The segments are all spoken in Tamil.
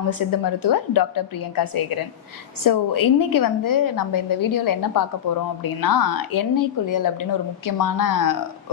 உங்கள் சித்த மருத்துவர் டாக்டர் பிரியங்கா சேகரன். ஸோ இன்னைக்கு வந்து நம்ம இந்த வீடியோவில் என்ன பார்க்க போகிறோம் அப்படின்னா எண்ணெய் குளியல் அப்படின்னு ஒரு முக்கியமான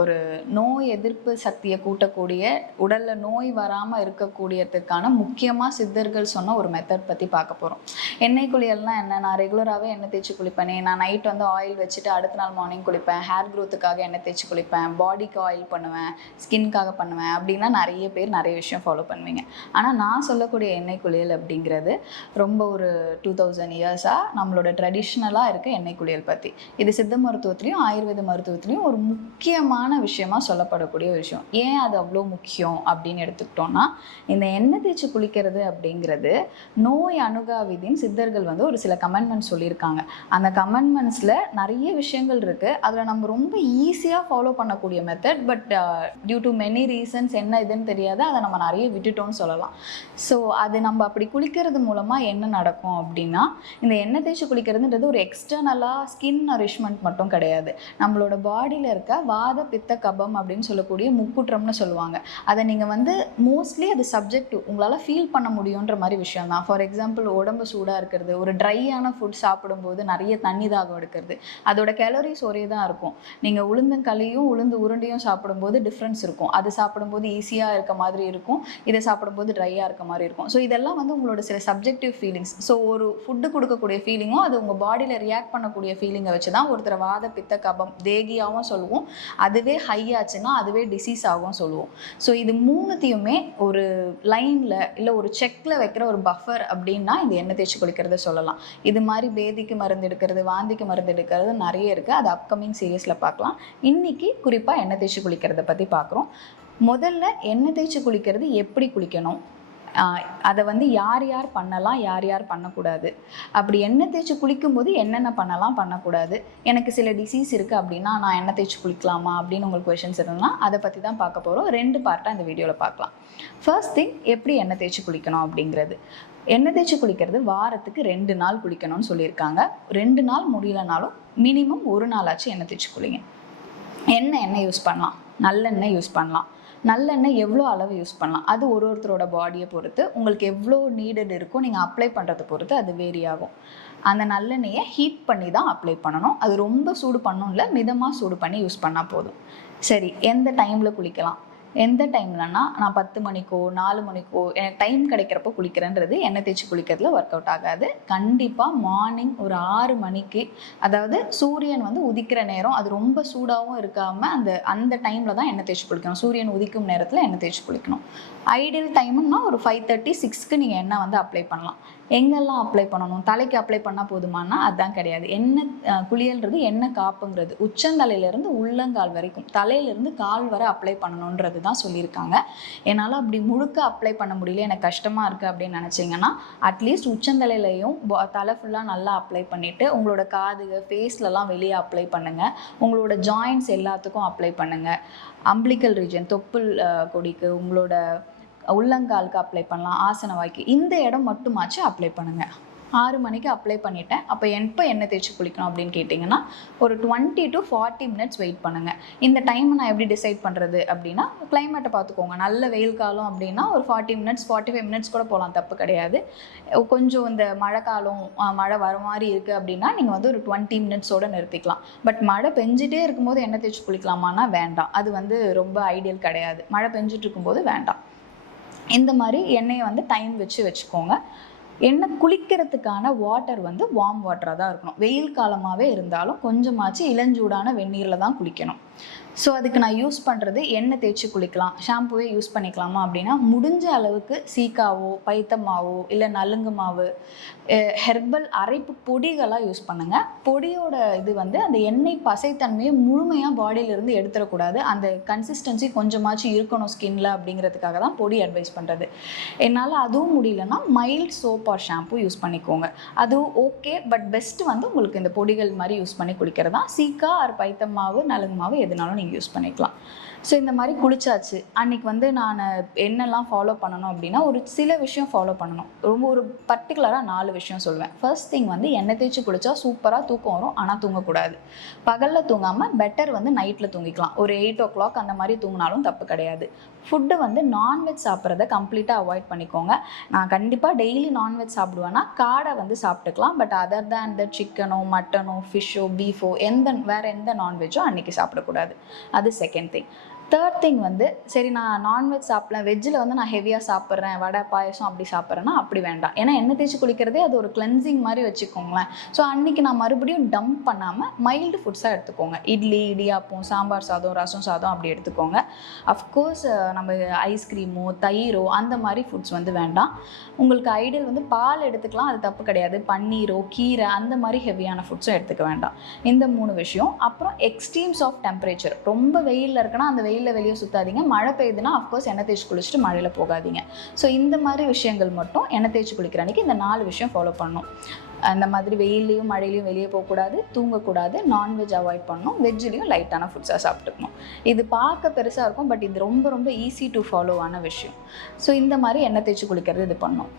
ஒரு நோய் எதிர்ப்பு சக்தியை கூட்டக்கூடிய உடலில் நோய் வராமல் இருக்கக்கூடியதுக்கான முக்கியமாக சித்தர்கள் சொன்ன ஒரு மெத்தட் பற்றி பார்க்க போகிறோம் எண்ணெய் குளியல்னால் என்ன? நான் ரெகுலராகவே எண்ணெய் தேய்ச்சி குளிப்பேனே. நான் நைட் வந்து ஆயில் வச்சுட்டு அடுத்த நாள் மார்னிங் குளிப்பேன். ஹேர் க்ரோத்துக்காக எண்ணெய் தேய்ச்சி குளிப்பேன். பாடிக்கு ஆயில் பண்ணுவேன். ஸ்கின்காக பண்ணுவேன். அப்படின்னா நிறைய பேர் நிறைய விஷயம் ஃபாலோ பண்ணுவீங்க. ஆனால் நான் சொல்லக்கூடிய எண்ணெய் குளியல் அப்படிங்கிறது ரொம்ப ஒரு டூ தௌசண்ட் இயர்ஸாக நம்மளோட ட்ரெடிஷ்னலாக இருக்க எண்ணெய் குளியல் பற்றி இது சித்த மருத்துவத்துலேயும் ஆயுர்வேத மருத்துவத்துலேயும் ஒரு முக்கியமான விஷயமா சொல்லப்படக்கூடிய விஷயம். ஏன் அது அவ்வளோ முக்கியம் அப்படின்னு எடுத்துக்கிட்டோம்னா இந்த எண்ணெய் தேய்ச்சி குளிக்கிறது அப்படிங்கிறது நோய் அணுகா விதின்னு சித்தர்கள் வந்து ஒரு சில கமெண்ட்மெண்ட்ஸ் சொல்லியிருக்காங்க. அந்த கமெண்ட்மெண்ட்ஸில் நிறைய விஷயங்கள் இருக்குது அதில் நம்ம ரொம்ப ஈஸியாக ஃபாலோ பண்ணக்கூடிய method but due to many reasons என்ன இதுன்னு தெரியாது அதை நம்ம நிறைய விட்டுட்டோம்னு சொல்லலாம். ஸோ அது நம்ம அப்படி குளிக்கிறது மூலமாக என்ன நடக்கும் அப்படின்னா இந்த எண்ணெய் தேய்ச்சி குளிக்கிறதுன்றது ஒரு எக்ஸ்டர்னலாக ஸ்கின் நரிஷ்மெண்ட் மட்டும் கிடையாது. நம்மளோட பாடியில் இருக்க வாத பித்த கபம் அப்படின்னு சொல்லக்கூடிய முக்குற்றம்னு சொல்லுவாங்க. அதை நீங்கள் வந்து மோஸ்ட்லி அது சப்ஜெக்டிவ் உங்களால் ஃபீல் பண்ண முடியுன்ற மாதிரி விஷயம் தான். ஃபார் எக்ஸாம்பிள் உடம்பு சூடாக இருக்கிறது ஒரு ட்ரையான ஃபுட் சாப்பிடும்போது நிறைய தண்ணி தாகம் எடுக்கிறது அதோட கேலரிஸ் ஒரே தான் இருக்கும். நீங்கள் உளுந்தங்களியும் உளுந்து உருண்டையும் சாப்பிடும்போது டிஃப்ரென்ஸ் இருக்கும். அது சாப்பிடும்போது ஈஸியாக இருக்க மாதிரி இருக்கும் இதை சாப்பிடும்போது ட்ரையாக இருக்க மாதிரி இருக்கும். ஸோ இதெல்லாம் வந்து உங்களோட சில சப்ஜெக்டிவ் ஃபீலிங்ஸ் ஸோ ஒரு ஃபுட்டு கொடுக்கக்கூடிய ஃபீலிங்கும் அது உங்கள் பாடியில் ரியாக்ட் பண்ணக்கூடிய ஃபீலிங்கை வச்சு தான் ஒருத்தர் வாத பித்த கபம் தேகியாகவும் சொல்லுவோம். அதுவே ஹை ஆச்சுன்னா அதுவே டிசீஸ் ஆகும் சொல்லுவோம். ஸோ இது மூணுத்தையுமே ஒரு லைனில் இல்லை ஒரு செக்கில் வைக்கிற ஒரு பஃபர் அப்படின்னா இது எண்ணெய் தேய்ச்சி குளிக்கிறத சொல்லலாம். இது மாதிரி பேதிக்கு மருந்து எடுக்கிறது வாந்திக்கு மருந்து எடுக்கிறது நிறைய இருக்குது அது அப்கமிங் சீரியஸில் பார்க்கலாம். இன்னைக்கு குறிப்பாக எண்ணெய் தேய்ச்சி குளிக்கிறத பற்றி பார்க்குறோம். முதல்ல எண்ணெய் தேய்ச்சி குளிக்கிறது எப்படி குளிக்கணும்? அதை வந்து யார் யார் பண்ணலாம் யார் யார் பண்ணக்கூடாது? அப்படி எண்ணெய் தேய்ச்சி குளிக்கும்போது என்னென்ன பண்ணலாம் பண்ணக்கூடாது? எனக்கு சில டிசீஸ் இருக்குது அப்படின்னா நான் எண்ணெய் தேய்ச்சி குளிக்கலாமா அப்படின்னு உங்களுக்கு கொஷின்ஸ் இருந்ததுன்னா அதை பற்றி தான் பார்க்க போகிறோம் ரெண்டு பார்ட்டாக இந்த வீடியோவில் பார்க்கலாம். ஃபர்ஸ்ட் திங் எப்படி எண்ணெய் தேய்ச்சி குளிக்கணும் அப்படிங்கிறது. எண்ணெய் தேய்ச்சி குளிக்கிறது வாரத்துக்கு ரெண்டு நாள் குளிக்கணும்னு சொல்லியிருக்காங்க. ரெண்டு நாள் முடியலனாலும் மினிமம் ஒரு நாளாச்சும் எண்ணெய் தேய்ச்சி குளிங்க. என்ன எண்ணெய் யூஸ் பண்ணலாம்? நல்லெண்ணெய் யூஸ் பண்ணலாம். நல்லெண்ணெய் எவ்வளோ அளவு யூஸ் பண்ணலாம்? அது ஒரு ஒருத்தரோட பாடியை பொறுத்து உங்களுக்கு எவ்வளோ நீடட் இருக்கோ நீங்கள் அப்ளை பண்ணுறதை பொறுத்து அது வேரி ஆகும். அந்த நல்லெண்ணெயை ஹீட் பண்ணி தான் அப்ளை பண்ணணும். அது ரொம்ப சூடு பண்ணணும் இல்லை மிதமாக சூடு பண்ணி யூஸ் பண்ணால் போதும். சரி எந்த டைமில் குளிக்கலாம்? எந்த டைம்லனா நான் பத்து மணிக்கோ நாலு மணிக்கோ எனக்கு டைம் கிடைக்கிறப்போ குளிக்கிறேன்றது எண்ணெய் தேய்ச்சி குளிக்கிறதுல ஒர்க் அவுட் ஆகாது. கண்டிப்பாக மார்னிங் ஒரு ஆறு மணிக்கு அதாவது சூரியன் வந்து உதிக்கிற நேரம் அது ரொம்ப சூடாகவும் இருக்காமல் அந்த அந்த டைமில் தான் எண்ணெய் தேய்ச்சி குளிக்கணும். சூரியன் உதிக்கும் நேரத்தில் எண்ணெய் தேய்ச்சி குளிக்கணும். ஐடியல் டைம்னா ஒரு ஃபைவ் தேர்ட்டி சிக்ஸ்க்கு நீங்கள் எண்ணெய் வந்து அப்ளை பண்ணலாம். எங்கெல்லாம் அப்ளை பண்ணணும்? தலைக்கு அப்ளை பண்ணால் போதுமானா? அதுதான் கிடையாது. என்ன குளியல்ன்றது என்ன காப்புங்கிறது. உச்சந்தலையிலேருந்து உள்ளங்கால் வரைக்கும் தலையிலேருந்து கால் வரை அப்ளை பண்ணணுன்றது தான் சொல்லியிருக்காங்க. என்னால் அப்படி முழுக்க அப்ளை பண்ண முடியல. எனக்கு கஷ்டமாக இருக்குது அப்படின்னு நினச்சிங்கன்னா அட்லீஸ்ட் உச்சந்தலையிலையும் தலை ஃபுல்லாக நல்லா அப்ளை பண்ணிவிட்டு உங்களோட காது ஃபேஸ்லலாம் வெளியே அப்ளை பண்ணுங்கள் உங்களோட ஜாயின்ஸ் எல்லாத்துக்கும் அப்ளை பண்ணுங்கள் அம்பிளிக்கல் ரீஜன் தொப்புள் கொடிக்கு உங்களோட உள்ளங்காலுக்கு அப்ளை பண்ணலாம் ஆசன வாய்க்கு. இந்த இடம் மட்டுமாச்சு அப்ளை பண்ணுங்கள் ஆறு மணிக்கு அப்ளை பண்ணிட்டேன். அப்போ எப்போ எண்ணெய் தேய்ச்சி குளிக்கணும் அப்படின்னு கேட்டிங்கன்னா ஒரு twenty to forty minutes wait பண்ணுங்கள் இந்த டைமை நான் எப்படி டிசைட் பண்ணுறது அப்படின்னா கிளைமேட்டை பார்த்துக்கோங்க. நல்ல வெயில் காலம் அப்படின்னா ஒரு forty minutes forty five minutes கூட போகலாம். தப்பு கிடையாது. கொஞ்சம் இந்த மழை காலம் மழை வர மாதிரி இருக்குது அப்படின்னா நீங்கள் வந்து ஒரு டுவெண்ட்டி மினிட்ஸோட நிறுத்திக்கலாம். பட் மழை பெஞ்சிட்டே இருக்கும்போது எண்ணெய் தேய்ச்சி குளிக்கலாமான்னா வேண்டாம். அது வந்து ரொம்ப ஐடியல் கிடையாது. மழை பெஞ்சிட்டு இருக்கும்போது வேண்டாம். இந்த மாதிரி எண்ணெயை வந்து டைம் வச்சு வச்சுக்கோங்க. எண்ணெய் குளிக்கிறதுக்கான வாட்டர் வந்து வார்ம் வாட்டராக தான் இருக்கணும். வெயில் காலமாகவே இருந்தாலும் கொஞ்சமாச்சு இளஞ்சூடான வெந்நீரில் தான் குளிக்கணும். ஸோ அதுக்கு நான் யூஸ் பண்ணுறது எண்ணெய் தேய்ச்சி குளிக்கலாம். ஷாம்புவே யூஸ் பண்ணிக்கலாமா அப்படின்னா முடிஞ்ச அளவுக்கு சீக்காவோ பைத்தமாவோ இல்லை நலுங்கு மாவு ஹெர்பல் அரைப்பு பொடிகளாக யூஸ் பண்ணுங்கள் பொடியோட இது வந்து அந்த எண்ணெய் பசைத்தன்மையை முழுமையாக பாடியிலிருந்து எடுத்துடக்கூடாது. அந்த கன்சிஸ்டன்சி கொஞ்சமாச்சும் இருக்கணும் ஸ்கின்ல அப்படிங்கிறதுக்காக தான் பொடி அட்வைஸ் பண்ணுறது என்னால் அதுவும் முடியலன்னா mild soap or shampoo use பண்ணிக்கோங்க. அதுவும் ஓகே பட் பெஸ்ட் வந்து உங்களுக்கு இந்த பொடிகள் மாதிரி யூஸ் பண்ணி குளிக்கிறது? தான் சீக்கா ஆர் பைத்தம் மாவு நலுங்கு மாவு எதுனாலும் நீங்கள் யூஸ் பண்ணிக்கலாம். ஸோ இந்த மாதிரி குளிச்சாச்சு. அன்னைக்கு வந்து நான் என்னெல்லாம் ஃபாலோ பண்ணணும் அப்படின்னா ஒரு சில விஷயம் ஃபாலோ பண்ணணும். ரொம்ப ஒரு பர்டிகுலராக நாலு விஷயம் சொல்லுவேன். ஃபர்ஸ்ட் திங் வந்து எண்ணெய் தேய்ச்சி குளிச்சா சூப்பராக தூக்கம் வரும். ஆனால் தூங்கக்கூடாது. பகலில் தூங்காமல் பெட்டர் வந்து நைட்டில் தூங்கிக்கலாம். ஒரு எயிட் ஓ கிளாக் அந்த மாதிரி தூங்கினாலும் தப்பு கிடையாது. ஃபுட்டு வந்து நான்வெஜ் சாப்பிட்றத கம்ப்ளீட்டாக அவாய்ட் பண்ணிக்கோங்க. நான் கண்டிப்பாக டெய்லி நான்வெஜ் சாப்பிடுவேன்னா காடை வந்து சாப்பிட்டுக்கலாம். பட் அதர் தேன் த சிக்கனோ மட்டனோ ஃபிஷ்ஷோ பீஃபோ எந்த வேறு எந்த நான்வெஜ்ஜோ அன்றைக்கி சாப்பிடக்கூடாது. கூடாது அது செகண்ட் திங் தேர்ட் திங் வந்து சரி நான் நான்வெஜ் சாப்பிடல வெஜ்ஜில் வந்து நான் ஹெவியாக சாப்பிட்றேன் வடை பாயசம் அப்படி சாப்பிட்றேன்னா அப்படி வேண்டாம். ஏன்னா எண்ணெய் தேய்ச்சி குளிக்கிறதே அது ஒரு கிளென்சிங் மாதிரி வச்சுக்கோங்களேன். ஸோ அன்றைக்கி நான் மறுபடியும் டம்ப் பண்ணாமல் மைல்டு ஃபுட்ஸாக எடுத்துக்கோங்க. இட்லி இடியாப்பம் சாம்பார் சாதம் ரசம் சாதம் அப்படி எடுத்துக்கோங்க. அஃப்கோர்ஸ் நம்ம ஐஸ்கிரீமோ தயிரோ அந்த மாதிரி ஃபுட்ஸ் வந்து வேண்டாம். உங்களுக்கு ஐடியல் வந்து பால் எடுத்துக்கலாம் அது தப்பு கிடையாது. பன்னீரோ கீரை அந்த மாதிரி ஹெவியான ஃபுட்ஸும் எடுத்துக்க வேண்டாம். இந்த மூணு விஷயம். அப்புறம் எக்ஸ்ட்ரீம்ஸ் ஆஃப் டெம்பரேச்சர் ரொம்ப வெயிலில் இருக்குன்னா அந்த வெயில் வெயிலில் வெளியே சுற்றாதீங்க மழை பெய்யுதுன்னா அஃப்கோர்ஸ் எண்ணெய் தேய்ச்சி குளிச்சுட்டு மழையில் போகாதீங்க. ஸோ இந்த மாதிரி விஷயங்கள் மட்டும் எண்ணெய் தேய்ச்சி குளிக்கிற அன்றைக்கி இந்த நாலு விஷயம் ஃபாலோ பண்ணணும். அந்த மாதிரி வெயிலையும் மழையிலையும் வெளியே போகக்கூடாது தூங்கக்கூடாது நான்வெஜ் அவாய்ட் பண்ணணும். வெஜ்லேயும் லைட்டான ஃபுட்ஸாக சாப்பிட்டுக்கணும். இது பார்க்க பெருசாக இருக்கும் பட் இது ரொம்ப ரொம்ப ஈஸி டு ஃபாலோவான விஷயம். ஸோ இந்த மாதிரி எண்ணெய் தேய்ச்சி குளிக்கிறது இது பண்ணும்.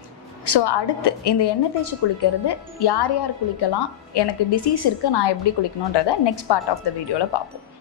ஸோ அடுத்து இந்த எண்ணெய் தேய்ச்சி குளிக்கிறது யார் யார் குளிக்கலாம் எனக்கு டிசீஸ் இருக்குது நான் எப்படி குளிக்கணுன்றதை நெக்ஸ்ட் பார்ட் ஆஃப் த வீடியோவில் பார்ப்போம்.